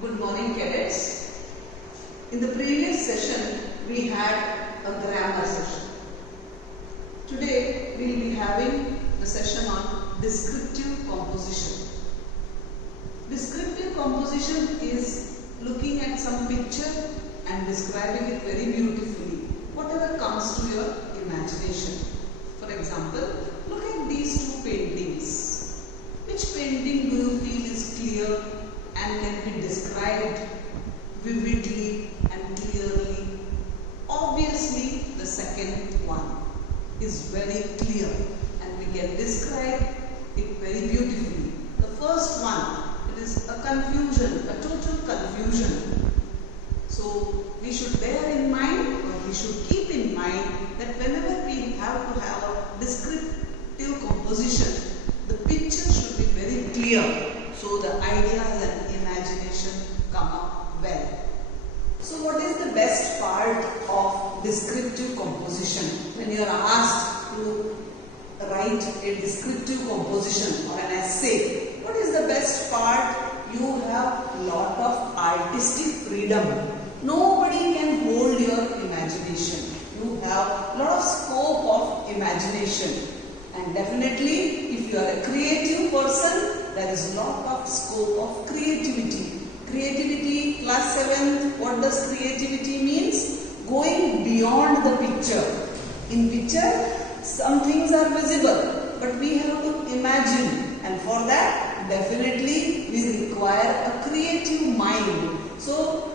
Good morning, cadets. In the previous session, we had a grammar session. Today, we will be having the session on descriptive composition. Descriptive composition is looking at some picture and describing it very beautifully, whatever comes to your imagination. For example, look at these two paintings. Which painting do you feel is clear and can be described vividly and clearly? Obviously, the second one is very clear and we can describe it very beautifully. The first one, it is a confusion, a total confusion. So, we should bear in mind, or we should keep in mind, that whenever we have to have a descriptive composition, the picture should be very clear, so the ideas and imagination come up well. So what is the best part of descriptive composition? When you are asked to write a descriptive composition or an essay, what is the best part? You have a lot of artistic freedom. Nobody can hold your imagination. You have a lot of scope of imagination. And definitely, if you are a creative person, there is a lot of scope of creativity. Creativity, class 7th, what does creativity means? Going beyond the picture. In picture, some things are visible, but we have to imagine. And for that, definitely, we require a creative mind. So,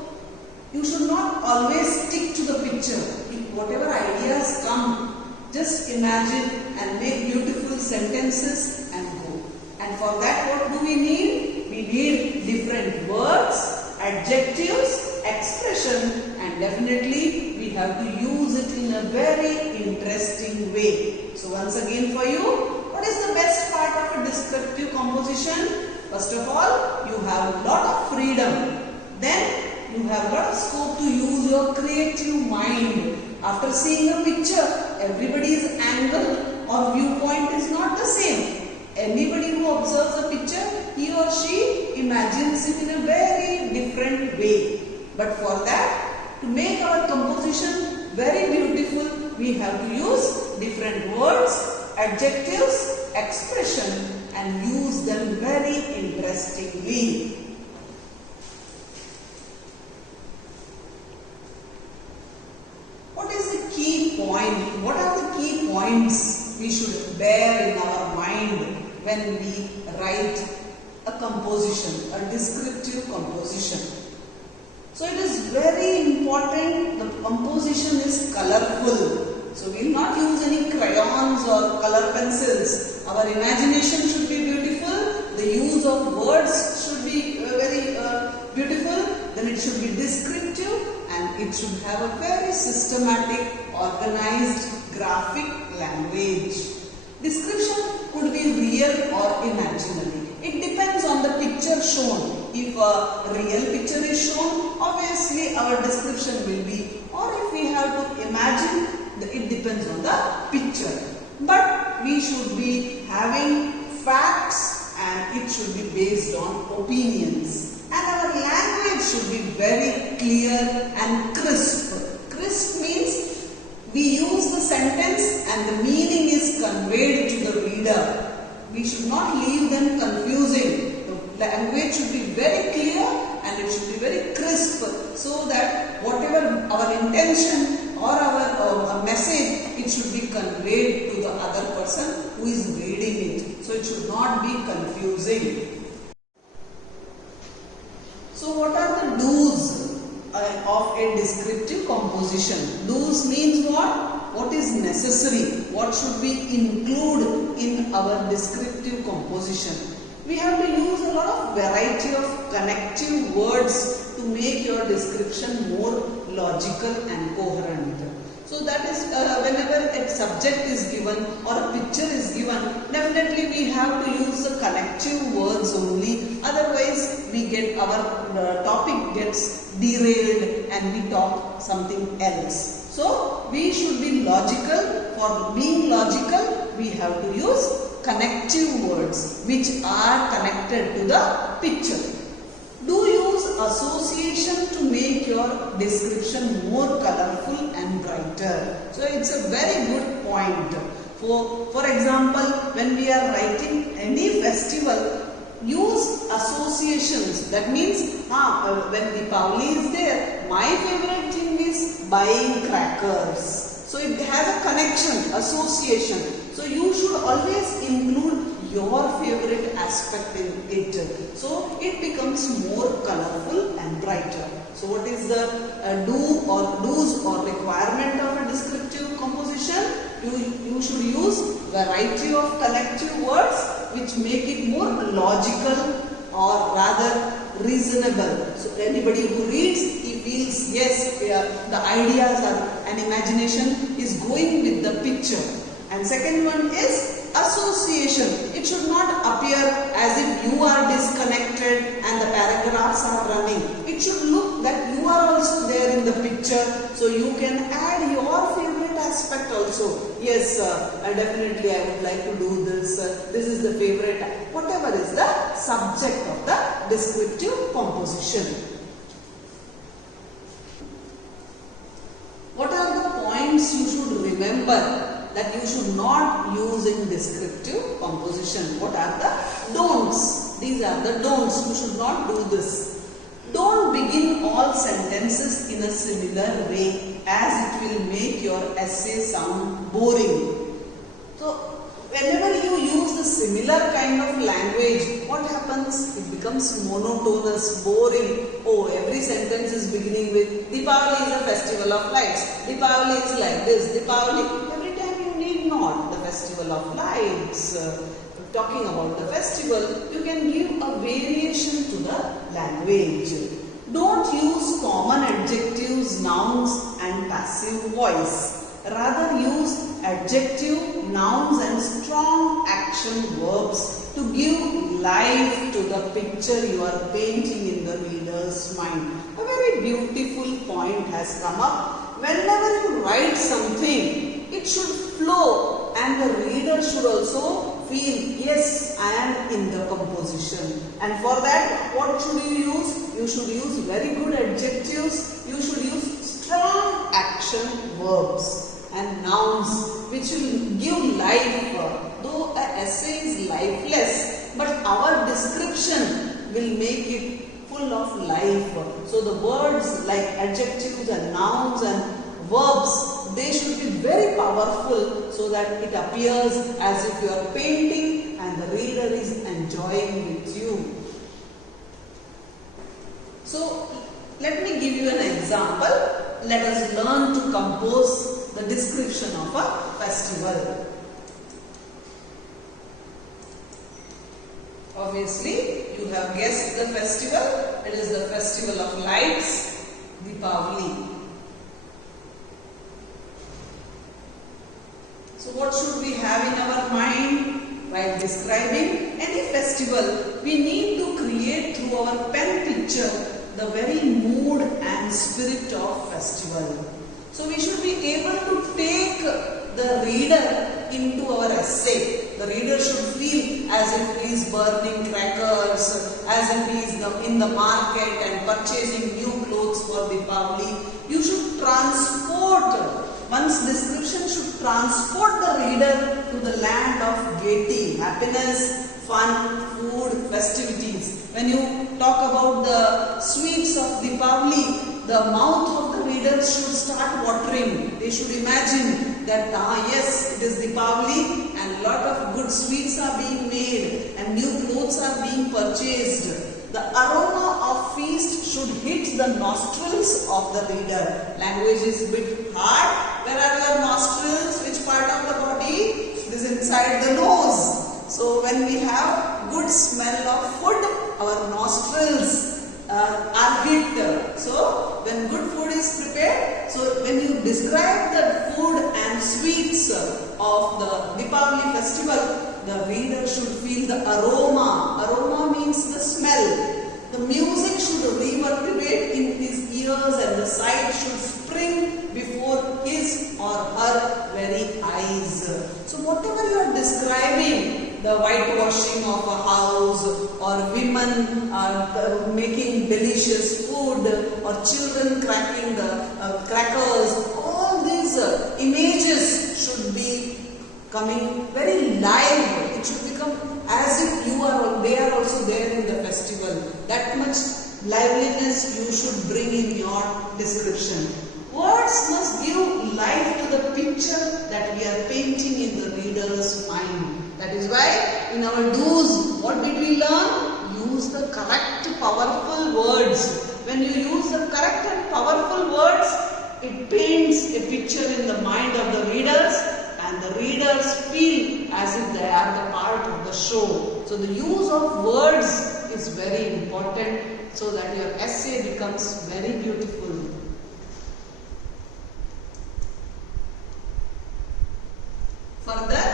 you should not always stick to the picture. If whatever ideas come, just imagine and make beautiful sentences and go. And for that, what do we need? We need different words, adjectives, expression, and definitely we have to use it in a very interesting way. So once again for you, what is the best part of a descriptive composition? First of all, you have a lot of freedom. Then you have a lot of scope to use your creative mind. After seeing a picture, everybody's angle or viewpoint is not the same. Anybody who observes a picture, he or she imagines it in a very different way. But for that, to make our composition very beautiful, we have to use different words, adjectives, expression, and use them very interestingly. What are the key points we should bear in our mind when we write a composition, a descriptive composition? So it is very important the composition is colorful. So we will not use any crayons or color pencils. Our imagination should be beautiful. The use of words should be very beautiful. Then it should be descriptive. And it should have a very systematic, organized, graphic language. Description could be real or imaginary. It depends on the picture shown. If a real picture is shown, obviously our description will be, or if we have to imagine, it depends on the picture. But we should be having facts and it should be based on opinions. And our language should be very clear and crisp. Crisp means we use the sentence and the meaning is conveyed to the reader. We should not leave them confusing. The language should be very clear and it should be very crisp, so that whatever our intention or our message, it should be conveyed to the other person who is reading it. So it should not be confusing. So what are the do's of a descriptive composition? Do's means what? What is necessary? What should we include in our descriptive composition? We have to use a lot of variety of connective words to make your description more logical and coherent. So that is whenever a subject is given or a picture is given, definitely we have to use the connective words only. Otherwise, we get our topic gets derailed and we talk something else. So we should be logical. For being logical, we have to use connective words which are connected to the picture. Do use association to make your description more colorful and brighter. So it's a very good point. For example, when we are writing any festival, use associations. That means when Deepavali is there, my favorite thing is buying crackers. So it has a connection, association. So you should always include your favorite aspect in it. So it becomes more colorful and brighter. So what is the do's or requirement of a descriptive composition? You should use variety of connective words which make it more logical or rather reasonable. So anybody who reads, he feels yes, the ideas and imagination is going with the picture. And second one is association. It should not appear as if you are disconnected and the paragraphs are running. It should look that you are also there in the picture, so you can add your favorite aspect also. Yes, I would like to do this. This is the favorite. Whatever is the subject of the descriptive composition. What are the points you should remember that you should not use in descriptive composition? What are the don'ts? These are the don'ts. You should not do this. Don't begin all sentences in a similar way, as it will make your essay sound boring. So whenever you use the similar kind of language, what happens? It becomes monotonous, boring. Oh, every sentence is beginning with Deepavali is a festival of lights. Deepavali is like this. Deepavali, every time you need not the festival of lights. Talking about the festival, you can give a variation to the language. Don't use common adjectives, nouns and passive voice. Rather use adjective, nouns and strong action verbs to give life to the picture you are painting in the reader's mind. A very beautiful point has come up. Whenever you write something, it should flow and the reader should also feel, yes, I am in the composition. And for that, what should you use? You should use very good adjectives. You should use strong action verbs and nouns which will give life. Though an essay is lifeless, but our description will make it full of life. So the words like adjectives and nouns and verbs, they should be very powerful so that it appears as if you are painting and the reader is enjoying with you. So let me give you an example. Let us learn to compose the description of a festival. Obviously, you have guessed the festival. It is the festival of lights, Deepavali. So what should we have in our mind while describing any festival? We need to create through our pen picture the very mood and spirit of festival. So we should be able to take the reader into our essay. The reader should feel as if he is burning crackers, as if he is in the market and purchasing new clothes for Deepavali. You should transport. One's description should transport the reader to the land of gaiety, happiness, fun, food, festivities. When you talk about the sweets of Deepavali, the mouth of the reader should start watering. They should imagine that, yes, it is Deepavali and a lot of good sweets are being made and new clothes are being purchased. The aroma of feast should hit the nostrils of the reader. Language is a bit hard. Where are your nostrils? Which part of the body? It is inside the nose. So when we have good smell of food, our nostrils are hit. So when good food is prepared, so when you describe the food and sweets of the Deepavali festival, the reader should feel the aroma. Aroma means the smell. The music should reverberate in his ears and the sight should spring before his or her very eyes. So whatever you are describing, the whitewashing of a house or women making delicious food, or children cracking the crackers. All these images should be coming very live. It should become as if they are also there in the festival. That much liveliness you should bring in your description. Words must give life to the picture that we are painting in the reader's mind. That is why in our do's, what did we learn? Use the correct, powerful words. When you use the correct and powerful words, it paints a picture in the mind of the readers, and the readers feel as if they are the part of the show. So the use of words is very important so that your essay becomes very beautiful. Further,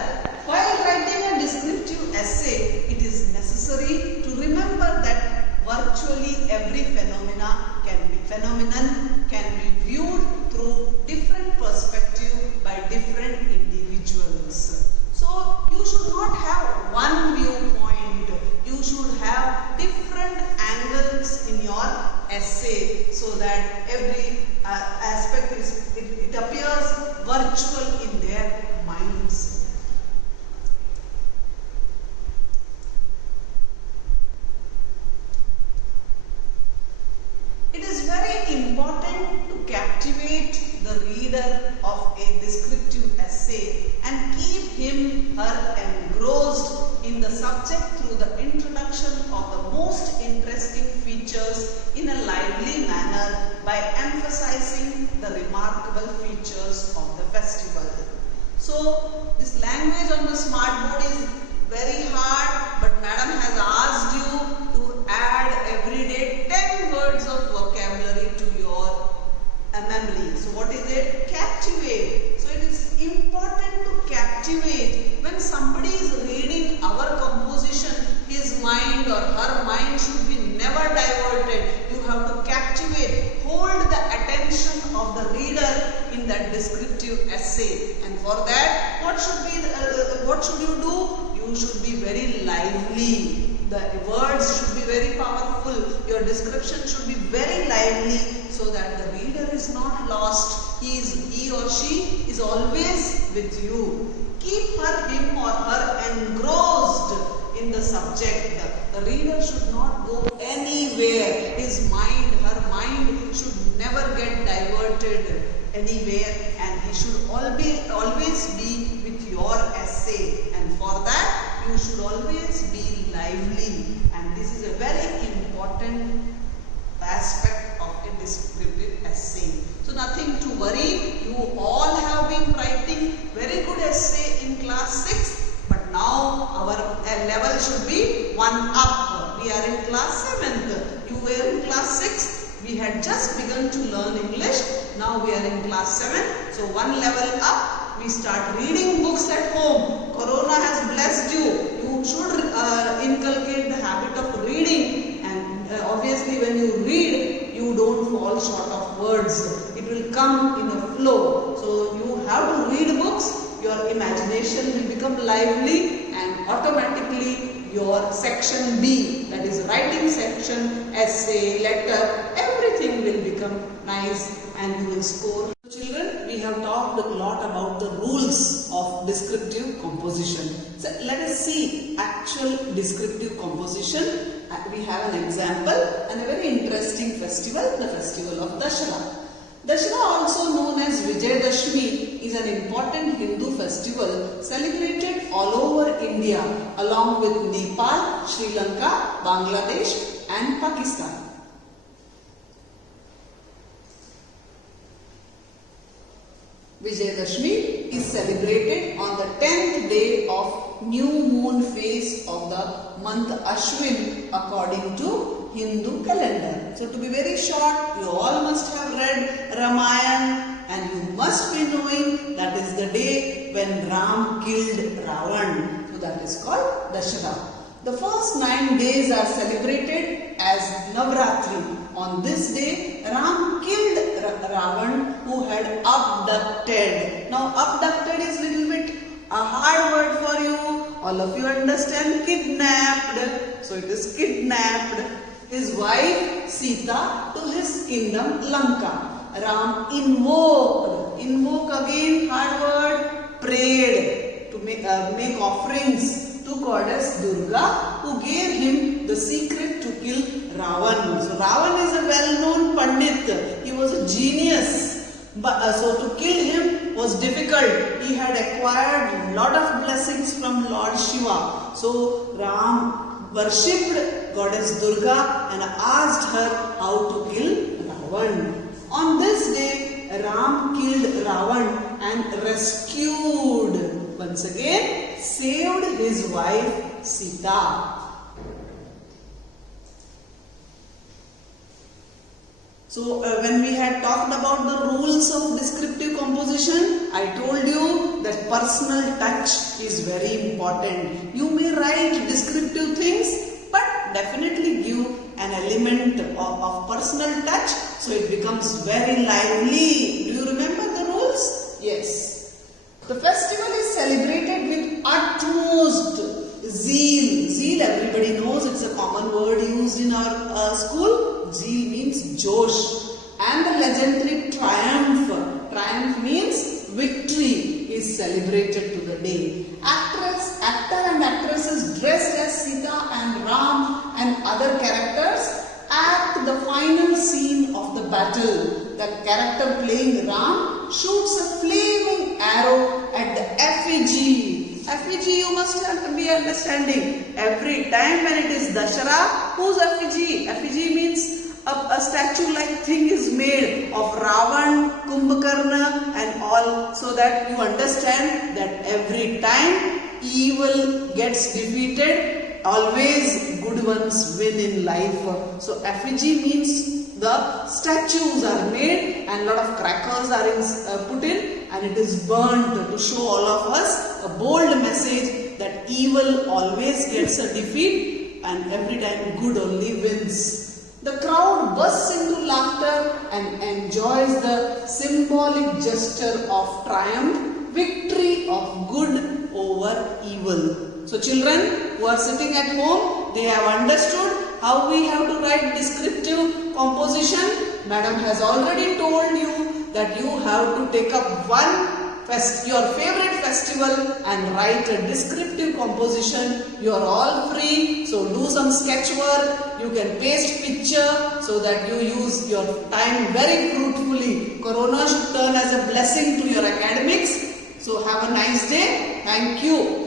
while writing a descriptive essay, it is necessary to remember that virtually every phenomenon can be viewed through different perspectives by different individuals. So you should not have one viewpoint. You should have different angles in your essay so that every aspect it appears virtual in their minds. It is very important to captivate the reader of a descriptive essay and keep him/her engrossed in the subject through the introduction of the most interesting features in a lively manner by emphasizing the remarkable features of the festival. So, this language on the smart board is very hard, but madam has asked you to add every day 10 words of vocabulary to your memory. So what is it? Captivate. So it is important to captivate. When somebody is reading our composition, his mind or her mind should be never diverted. You have to captivate, hold the attention of the reader in that descriptive essay. And for that, what should you do? You should be very lively. The words should be very powerful. Your description should be very lively so that the reader is not lost. He or she is always with you. Keep him or her engrossed in the subject. The reader should not go anywhere. Her mind should never get diverted anywhere, and he should always be with your essay. And for that, you should always be lively. And this is a very important aspect of a descriptive essay. So nothing to worry. You all have been writing very good essay in class 6. But now our level should be one up. We are in class 7th. You were in class 6th. We had just begun to learn English. Now we are in class 7. So one level up. We start reading books at home. Corona has blessed you. You should inculcate the habit of reading. And obviously when you read, you don't fall short of words. It will come in a flow. So you have to read books. Your imagination will become lively, and automatically your section B, that is writing section, essay, letter, everything will become nice and you will score. Children, we have talked a lot about the rules of descriptive composition. So let us see actual descriptive composition. We have an example and a very interesting festival, the festival of Dashera. Dashera, also known as Vijayadashmi, is an important Hindu festival celebrated all over India along with Nepal, Sri Lanka, Bangladesh and Pakistan. Vijayadashmi is celebrated on the 10th day of new moon phase of the month Ashwin according to Hindu calendar. So to be very short, you all must have read Ramayana and you must be knowing that is the day when Ram killed Ravan. So that is called Dashera. The first 9 days are celebrated as Navratri. On this day, Ram killed Ravan who had abducted. Now abducted is little bit a hard word for you. All of you understand kidnapped. So it is kidnapped his wife Sita to his kingdom Lanka. Ram invoked. Invoke again, hard word. Prayed to make offerings to goddess Durga, who gave him the secret to kill Ravan. So Ravan is a well-known Pandit. He was a genius. But so to kill him was difficult. He had acquired lot of blessings from Lord Shiva. So Ram worshipped goddess Durga and asked her how to kill Ravan. On this day, Ram killed Ravan and rescued, once again, saved his wife Sita. So when we had talked about the rules of descriptive composition, I told you that personal touch is very important. You may write descriptive things, but definitely give an element of personal touch, so it becomes very lively. Do you remember the rules? Yes. The festival is celebrated with utmost zeal. Zeal, everybody knows, it's a common word used in our school. Zeal means Josh. And the legendary triumph. Triumph means victory is celebrated to the day. Actor and actresses dressed as Sita and Ram and other characters act the final scene of the battle. The character playing Ram shoots a flaming arrow at the effigy. Effigy, you must be understanding. Every time when it is Dashara, whose effigy? Effigy means a statue-like thing is made of Ravan, Kumbhakarna and all, so that you understand that every time evil gets defeated, always good ones win in life. So effigy means the statues are made and lot of crackers are put in and it is burnt to show all of us a bold message that evil always gets a defeat and every time good only wins. The crowd bursts into laughter and enjoys the symbolic gesture of triumph, victory of good over evil. So children who are sitting at home, they have understood how we have to write descriptive composition. Madam has already told you that you have to take up your favorite festival and write a descriptive composition. You are all free, so do some sketch work. You can paste picture so that you use your time very fruitfully. Corona should turn as a blessing to your academics. So have a nice day. Thank you.